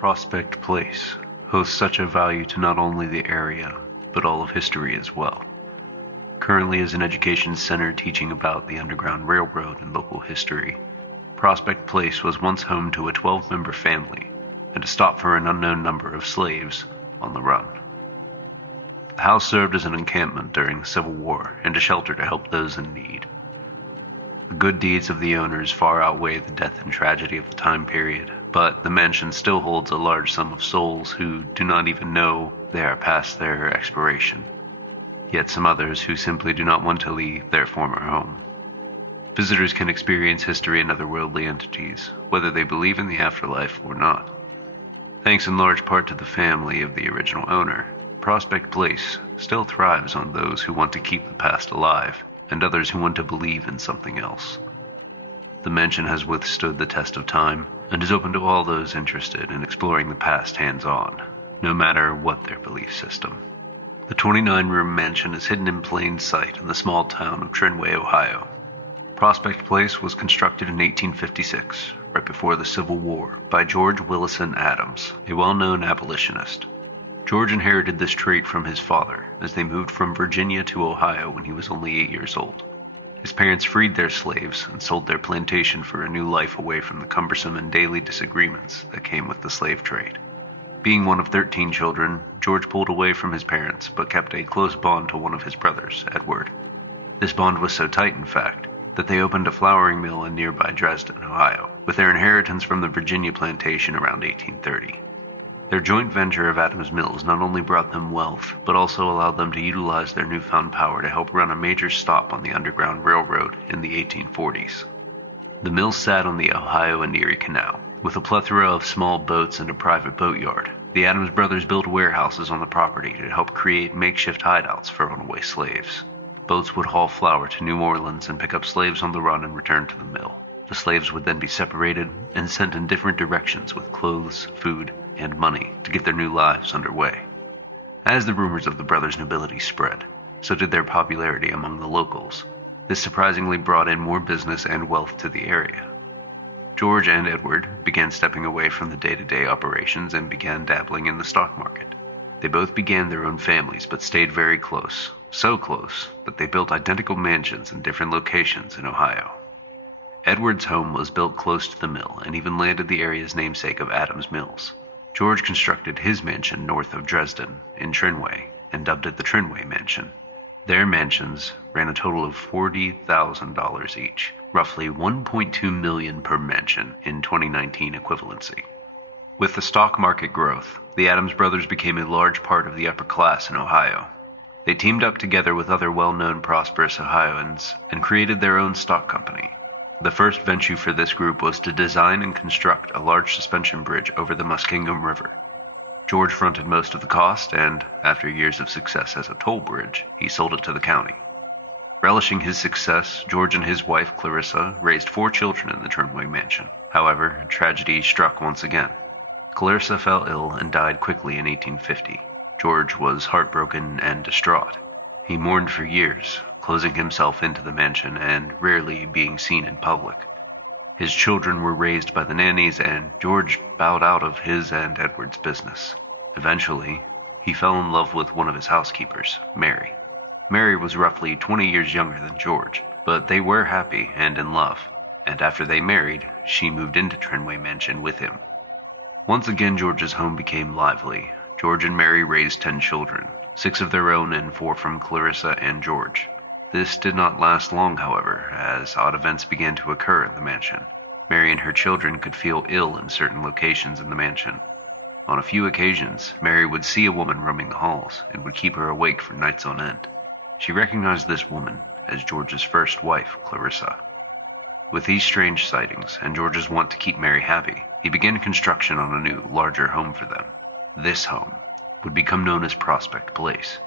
Prospect Place hosts such a value to not only the area, but all of history as well. Currently is an education center teaching about the Underground Railroad and local history. Prospect Place was once home to a 12-member family and a stop for an unknown number of slaves on the run. The house served as an encampment during the Civil War and a shelter to help those in need. The good deeds of the owners far outweigh the death and tragedy of the time period, but the mansion still holds a large sum of souls who do not even know they are past their expiration, yet some others who simply do not want to leave their former home. Visitors can experience history and otherworldly entities, whether they believe in the afterlife or not. Thanks in large part to the family of the original owner, Prospect Place still thrives on those who want to keep the past alive and others who want to believe in something else. The mansion has withstood the test of time and is open to all those interested in exploring the past hands-on, no matter what their belief system. The 29-room mansion is hidden in plain sight in the small town of Trinway, Ohio. Prospect Place was constructed in 1856, right before the Civil War, by George Willison Adams, a well-known abolitionist. George inherited this trait from his father as they moved from Virginia to Ohio when he was only 8 years old. His parents freed their slaves and sold their plantation for a new life away from the cumbersome and daily disagreements that came with the slave trade. Being one of 13 children, George pulled away from his parents but kept a close bond to one of his brothers, Edward. This bond was so tight, in fact, that they opened a flouring mill in nearby Dresden, Ohio, with their inheritance from the Virginia plantation around 1830. Their joint venture of Adams Mills not only brought them wealth, but also allowed them to utilize their newfound power to help run a major stop on the Underground Railroad in the 1840s. The mill sat on the Ohio and Erie Canal, with a plethora of small boats and a private boatyard. The Adams brothers built warehouses on the property to help create makeshift hideouts for runaway slaves. Boats would haul flour to New Orleans and pick up slaves on the run and return to the mill. The slaves would then be separated and sent in different directions with clothes, food, and money to get their new lives underway. As the rumors of the brothers' nobility spread, so did their popularity among the locals. This surprisingly brought in more business and wealth to the area. George and Edward began stepping away from the day-to-day operations and began dabbling in the stock market. They both began their own families but stayed very close, so close that they built identical mansions in different locations in Ohio. Edward's home was built close to the mill and even landed the area's namesake of Adams Mills. George constructed his mansion north of Dresden, in Trinway, and dubbed it the Trinway Mansion. Their mansions ran a total of $40,000 each, roughly $1.2 million per mansion in 2019 equivalency. With the stock market growth, the Adams brothers became a large part of the upper class in Ohio. They teamed up together with other well-known prosperous Ohioans and created their own stock company. The first venture for this group was to design and construct a large suspension bridge over the Muskingum River. George fronted most of the cost, and, after years of success as a toll bridge, he sold it to the county. Relishing his success, George and his wife, Clarissa, raised 4 children in the Trinway Mansion. However, tragedy struck once again. Clarissa fell ill and died quickly in 1850. George was heartbroken and distraught. He mourned for years, closing himself into the mansion and rarely being seen in public. His children were raised by the nannies, and George bowed out of his and Edward's business. Eventually, he fell in love with one of his housekeepers, Mary. Mary was roughly 20 years younger than George, but they were happy and in love, and after they married, she moved into Trinway Mansion with him. Once again, George's home became lively. George and Mary raised 10 children, 6 of their own and 4 from Clarissa and George. This did not last long, however, as odd events began to occur in the mansion. Mary and her children could feel ill in certain locations in the mansion. On a few occasions, Mary would see a woman roaming the halls and would keep her awake for nights on end. She recognized this woman as George's first wife, Clarissa. With these strange sightings and George's want to keep Mary happy, he began construction on a new, larger home for them. This home would become known as Prospect Place.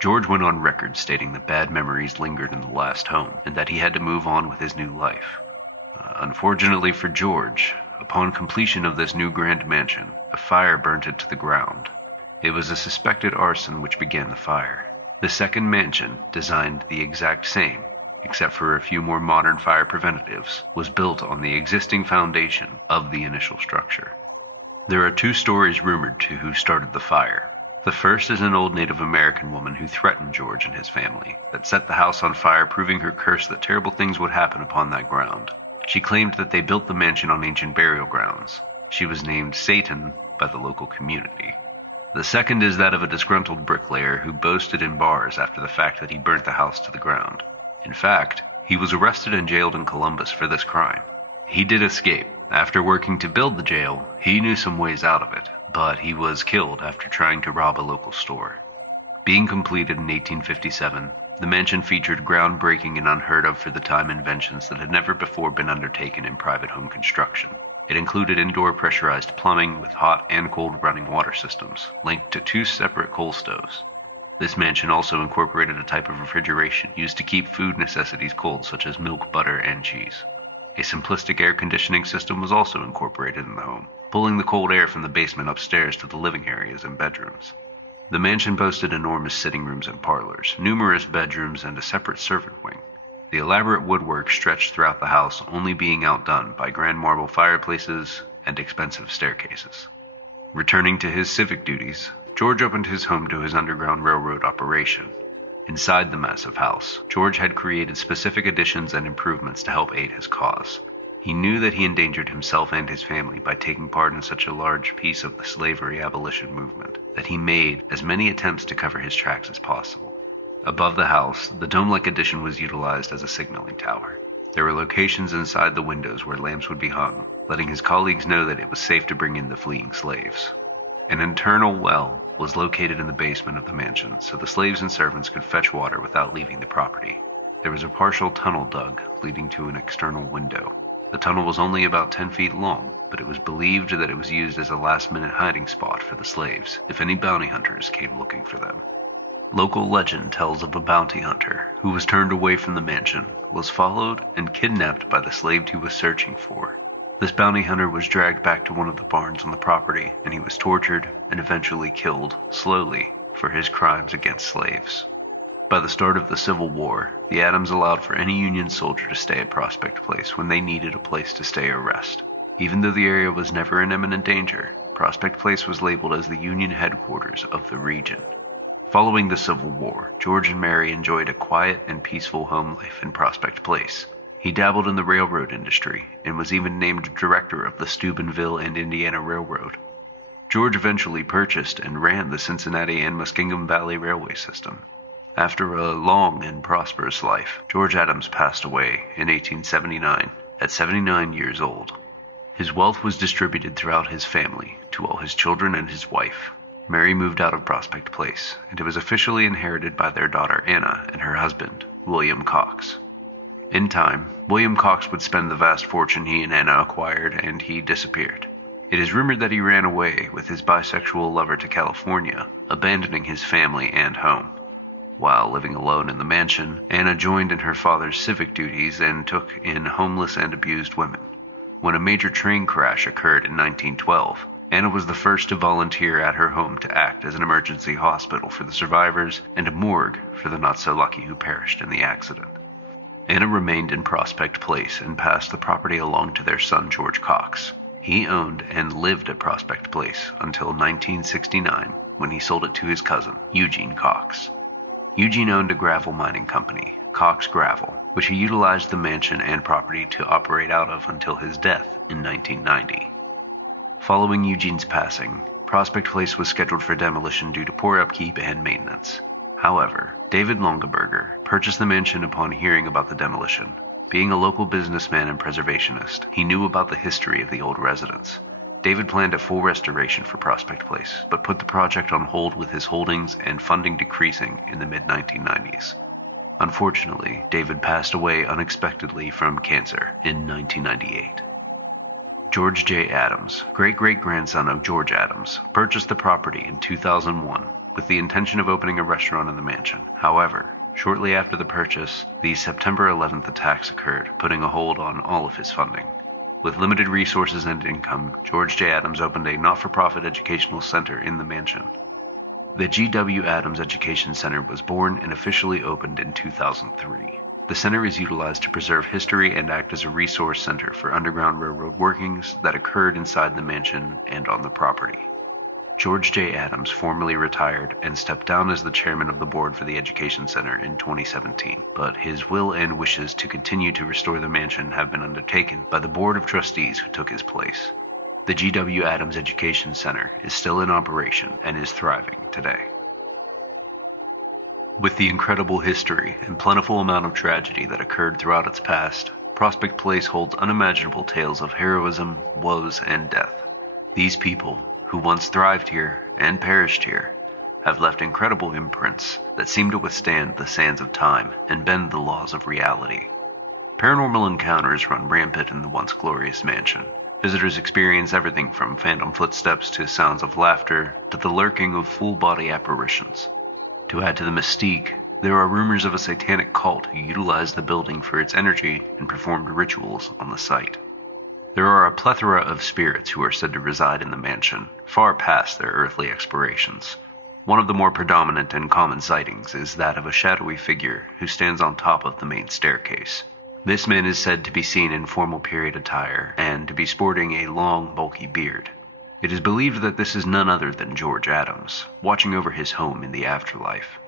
George went on record stating that bad memories lingered in the last home and that he had to move on with his new life. Unfortunately for George, upon completion of this new grand mansion, a fire burnt it to the ground. It was a suspected arson which began the fire. The second mansion, designed the exact same, except for a few more modern fire preventatives, was built on the existing foundation of the initial structure. There are two stories rumored to who started the fire. The first is an old Native American woman who threatened George and his family, that set the house on fire, proving her curse that terrible things would happen upon that ground. She claimed that they built the mansion on ancient burial grounds. She was named Satan by the local community. The second is that of a disgruntled bricklayer who boasted in bars after the fact that he burnt the house to the ground. In fact, he was arrested and jailed in Columbus for this crime. He did escape. After working to build the jail, he knew some ways out of it, but he was killed after trying to rob a local store. Being completed in 1857, the mansion featured groundbreaking and unheard of for the time inventions that had never before been undertaken in private home construction. It included indoor pressurized plumbing with hot and cold running water systems, linked to 2 separate coal stoves. This mansion also incorporated a type of refrigeration used to keep food necessities cold, such as milk, butter, and cheese. A simplistic air conditioning system was also incorporated in the home, pulling the cold air from the basement upstairs to the living areas and bedrooms. The mansion boasted enormous sitting rooms and parlors, numerous bedrooms, and a separate servant wing. The elaborate woodwork stretched throughout the house, only being outdone by grand marble fireplaces and expensive staircases. Returning to his civic duties, George opened his home to his Underground Railroad operation. Inside the massive house, George had created specific additions and improvements to help aid his cause. He knew that he endangered himself and his family by taking part in such a large piece of the slavery abolition movement that he made as many attempts to cover his tracks as possible. Above the house, the dome-like addition was utilized as a signaling tower. There were locations inside the windows where lamps would be hung, letting his colleagues know that it was safe to bring in the fleeing slaves. An internal well was located in the basement of the mansion, so the slaves and servants could fetch water without leaving the property. There was a partial tunnel dug, leading to an external window. The tunnel was only about 10 feet long, but it was believed that it was used as a last-minute hiding spot for the slaves, if any bounty hunters came looking for them. Local legend tells of a bounty hunter who was turned away from the mansion, was followed and kidnapped by the slave he was searching for. This bounty hunter was dragged back to one of the barns on the property, and he was tortured and eventually killed, slowly, for his crimes against slaves. By the start of the Civil War, the Adams allowed for any Union soldier to stay at Prospect Place when they needed a place to stay or rest. Even though the area was never in imminent danger, Prospect Place was labeled as the Union headquarters of the region. Following the Civil War, George and Mary enjoyed a quiet and peaceful home life in Prospect Place. He dabbled in the railroad industry and was even named director of the Steubenville and Indiana Railroad. George eventually purchased and ran the Cincinnati and Muskingum Valley Railway system. After a long and prosperous life, George Adams passed away in 1879 at 79 years old. His wealth was distributed throughout his family to all his children and his wife. Mary moved out of Prospect Place, and it was officially inherited by their daughter Anna and her husband, William Cox. In time, William Cox would spend the vast fortune he and Anna acquired, and he disappeared. It is rumored that he ran away with his bisexual lover to California, abandoning his family and home. While living alone in the mansion, Anna joined in her father's civic duties and took in homeless and abused women. When a major train crash occurred in 1912, Anna was the first to volunteer at her home to act as an emergency hospital for the survivors and a morgue for the not-so-lucky who perished in the accident. Anna remained in Prospect Place and passed the property along to their son George Cox. He owned and lived at Prospect Place until 1969, when he sold it to his cousin, Eugene Cox. Eugene owned a gravel mining company, Cox Gravel, which he utilized the mansion and property to operate out of until his death in 1990. Following Eugene's passing, Prospect Place was scheduled for demolition due to poor upkeep and maintenance. However, David Longaberger purchased the mansion upon hearing about the demolition. Being a local businessman and preservationist, he knew about the history of the old residence. David planned a full restoration for Prospect Place, but put the project on hold with his holdings and funding decreasing in the mid-1990s. Unfortunately, David passed away unexpectedly from cancer in 1998. George J. Adams, great-great-grandson of George Adams, purchased the property in 2001 with the intention of opening a restaurant in the mansion. However, shortly after the purchase, the September 11th attacks occurred, putting a hold on all of his funding. With limited resources and income, George J. Adams opened a not-for-profit educational center in the mansion. The G.W. Adams Education Center was born and officially opened in 2003. The center is utilized to preserve history and act as a resource center for Underground Railroad workings that occurred inside the mansion and on the property. George J. Adams formally retired and stepped down as the chairman of the board for the Education Center in 2017, but his will and wishes to continue to restore the mansion have been undertaken by the board of trustees who took his place. The G.W. Adams Education Center is still in operation and is thriving today. With the incredible history and plentiful amount of tragedy that occurred throughout its past, Prospect Place holds unimaginable tales of heroism, woes, and death. These people, who once thrived here and perished here, have left incredible imprints that seem to withstand the sands of time and bend the laws of reality. Paranormal encounters run rampant in the once glorious mansion. Visitors experience everything from phantom footsteps to sounds of laughter to the lurking of full-body apparitions. To add to the mystique, there are rumors of a satanic cult who utilized the building for its energy and performed rituals on the site. There are a plethora of spirits who are said to reside in the mansion, far past their earthly explorations. One of the more predominant and common sightings is that of a shadowy figure who stands on top of the main staircase. This man is said to be seen in formal period attire and to be sporting a long, bulky beard. It is believed that this is none other than George Adams, watching over his home in the afterlife.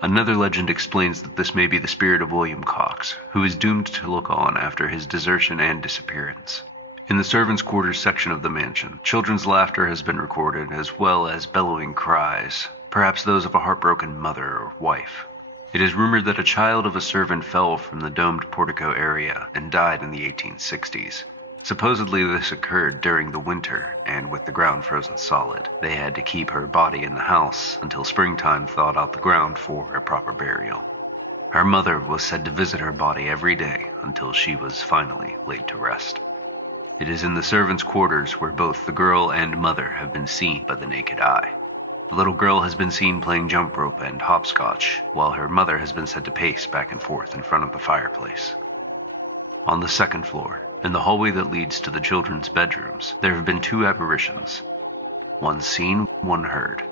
Another legend explains that this may be the spirit of William Cox, who is doomed to look on after his desertion and disappearance. In the servants' quarters section of the mansion, children's laughter has been recorded, as well as bellowing cries, perhaps those of a heartbroken mother or wife. It is rumored that a child of a servant fell from the domed portico area and died in the 1860s. Supposedly this occurred during the winter, and with the ground frozen solid, they had to keep her body in the house until springtime thawed out the ground for a proper burial. Her mother was said to visit her body every day until she was finally laid to rest. It is in the servants' quarters where both the girl and mother have been seen by the naked eye. The little girl has been seen playing jump rope and hopscotch, while her mother has been said to pace back and forth in front of the fireplace. On the second floor, in the hallway that leads to the children's bedrooms, there have been two apparitions. One seen, one heard.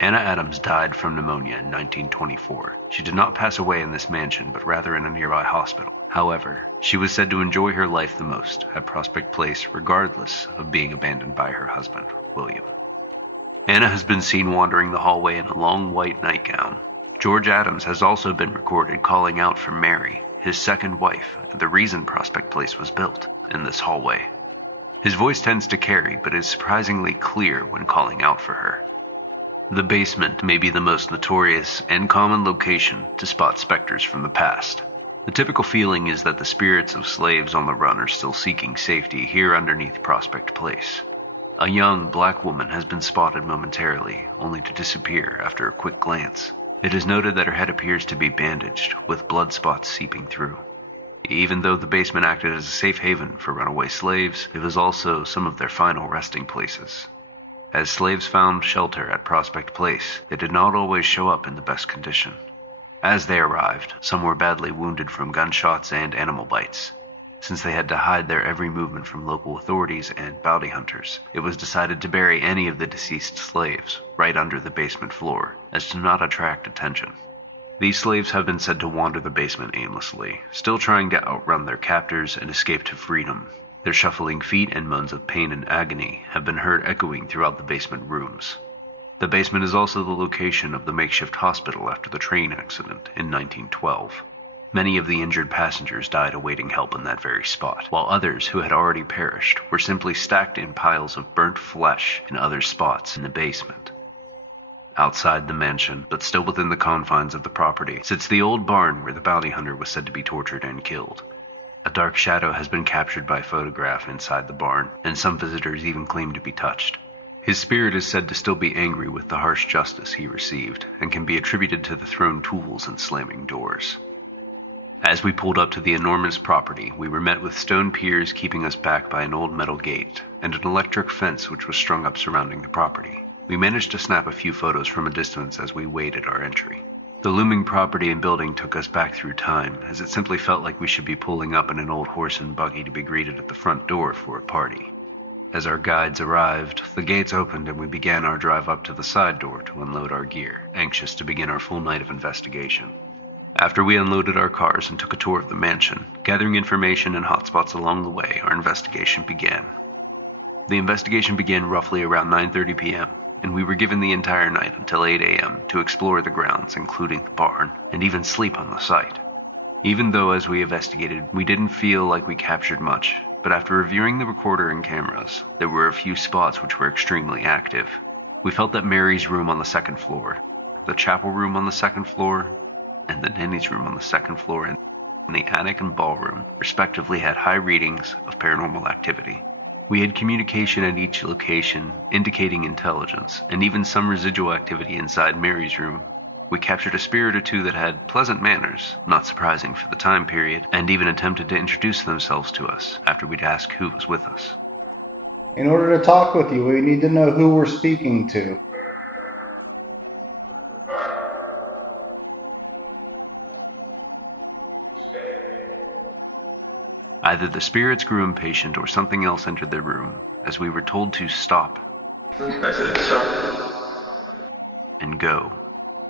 Anna Adams died from pneumonia in 1924. She did not pass away in this mansion, but rather in a nearby hospital. However, she was said to enjoy her life the most at Prospect Place, regardless of being abandoned by her husband, William. Anna has been seen wandering the hallway in a long white nightgown. George Adams has also been recorded calling out for Mary, his second wife, and the reason Prospect Place was built, in this hallway. His voice tends to carry, but is surprisingly clear when calling out for her. The basement may be the most notorious and common location to spot specters from the past. The typical feeling is that the spirits of slaves on the run are still seeking safety here underneath Prospect Place. A young black woman has been spotted momentarily, only to disappear after a quick glance. It is noted that her head appears to be bandaged, with blood spots seeping through. Even though the basement acted as a safe haven for runaway slaves, it was also some of their final resting places. As slaves found shelter at Prospect Place, they did not always show up in the best condition. As they arrived, some were badly wounded from gunshots and animal bites. Since they had to hide their every movement from local authorities and bounty hunters, it was decided to bury any of the deceased slaves right under the basement floor, as to not attract attention. These slaves have been said to wander the basement aimlessly, still trying to outrun their captors and escape to freedom. Their shuffling feet and moans of pain and agony have been heard echoing throughout the basement rooms. The basement is also the location of the makeshift hospital after the train accident in 1912. Many of the injured passengers died awaiting help in that very spot, while others who had already perished were simply stacked in piles of burnt flesh in other spots in the basement. Outside the mansion, but still within the confines of the property, sits the old barn where the bounty hunter was said to be tortured and killed. A dark shadow has been captured by photograph inside the barn, and some visitors even claim to be touched. His spirit is said to still be angry with the harsh justice he received, and can be attributed to the thrown tools and slamming doors. As we pulled up to the enormous property, we were met with stone piers keeping us back by an old metal gate, and an electric fence which was strung up surrounding the property. We managed to snap a few photos from a distance as we waited our entry. The looming property and building took us back through time, as it simply felt like we should be pulling up in an old horse and buggy to be greeted at the front door for a party. As our guides arrived, the gates opened and we began our drive up to the side door to unload our gear, anxious to begin our full night of investigation. After we unloaded our cars and took a tour of the mansion, gathering information and hotspots along the way, our investigation began. The investigation began roughly around 9:30 p.m., and we were given the entire night until 8 a.m. to explore the grounds, including the barn, and even sleep on the site. Even though, as we investigated, we didn't feel like we captured much, but after reviewing the recorder and cameras, there were a few spots which were extremely active. We felt that Mary's room on the second floor, the chapel room on the second floor, and the nanny's room on the second floor, and the attic and ballroom, respectively, had high readings of paranormal activity. We had communication at each location, indicating intelligence, and even some residual activity inside Mary's room. We captured a spirit or two that had pleasant manners, not surprising for the time period, and even attempted to introduce themselves to us after we'd asked who was with us. In order to talk with you, we need to know who we're speaking to. Either the spirits grew impatient or something else entered their room, as we were told to stop and go.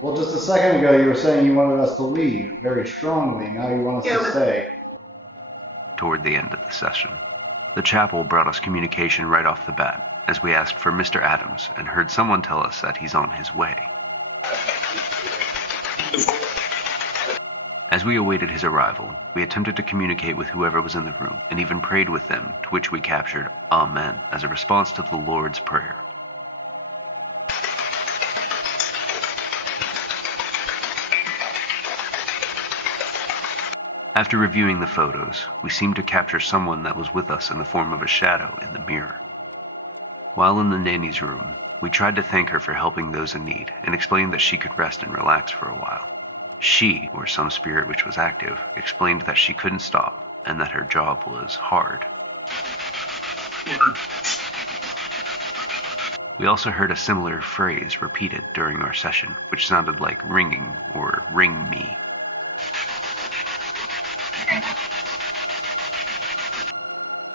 Well, just a second ago you were saying you wanted us to leave very strongly. Now you want us to stay. Toward the end of the session, the chapel brought us communication right off the bat, as we asked for Mr. Adams and heard someone tell us that he's on his way. As we awaited his arrival, we attempted to communicate with whoever was in the room, and even prayed with them, to which we captured Amen as a response to the Lord's Prayer. After reviewing the photos, we seemed to capture someone that was with us in the form of a shadow in the mirror. While in the nanny's room, we tried to thank her for helping those in need, and explained that she could rest and relax for a while. She, or some spirit which was active, explained that she couldn't stop, and that her job was hard. We also heard a similar phrase repeated during our session, which sounded like ringing or ring me.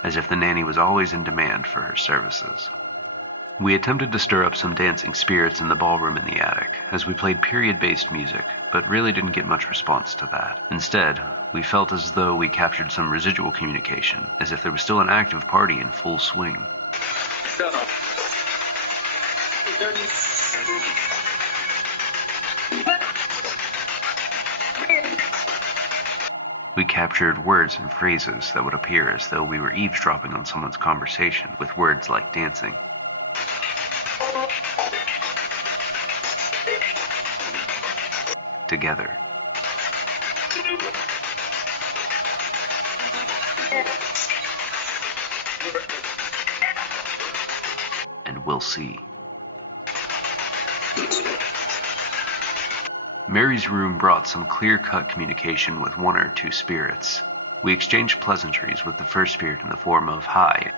As if the nanny was always in demand for her services. We attempted to stir up some dancing spirits in the ballroom in the attic, as we played period-based music, but really didn't get much response to that. Instead, we felt as though we captured some residual communication, as if there was still an active party in full swing. We captured words and phrases that would appear as though we were eavesdropping on someone's conversation, with words like dancing. Together. And we'll see. Mary's room brought some clear-cut communication with one or two spirits. We exchanged pleasantries with the first spirit in the form of hi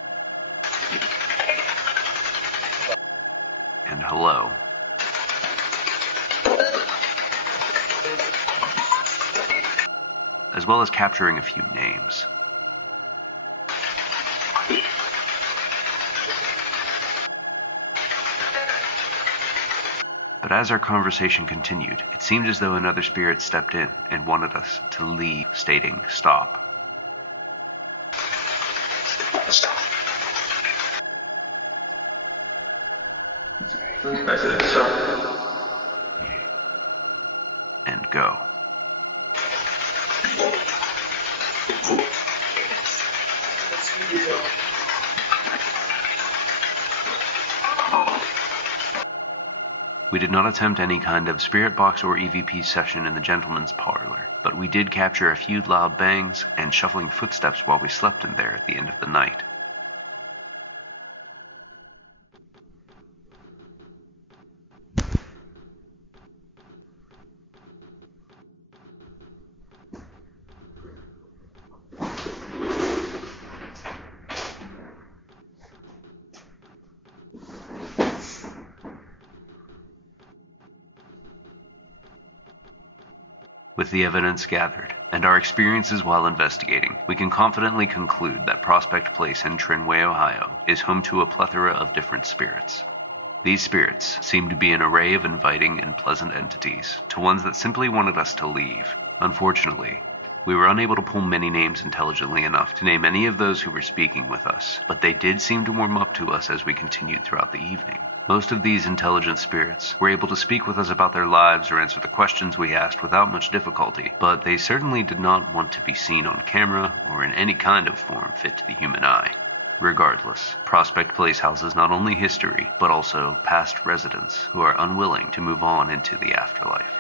and hello. As well as capturing a few names. But as our conversation continued, it seemed as though another spirit stepped in and wanted us to leave, stating, "Stop." And go. We did not attempt any kind of spirit box or EVP session in the gentleman's parlor, but we did capture a few loud bangs and shuffling footsteps while we slept in there at the end of the night. With the evidence gathered, and our experiences while investigating, we can confidently conclude that Prospect Place in Trinway, Ohio, is home to a plethora of different spirits. These spirits seem to be an array of inviting and pleasant entities, to ones that simply wanted us to leave, Unfortunately, we were unable to pull many names intelligently enough to name any of those who were speaking with us, but they did seem to warm up to us as we continued throughout the evening. Most of these intelligent spirits were able to speak with us about their lives or answer the questions we asked without much difficulty, but they certainly did not want to be seen on camera or in any kind of form fit to the human eye. Regardless, Prospect Place houses not only history, but also past residents who are unwilling to move on into the afterlife.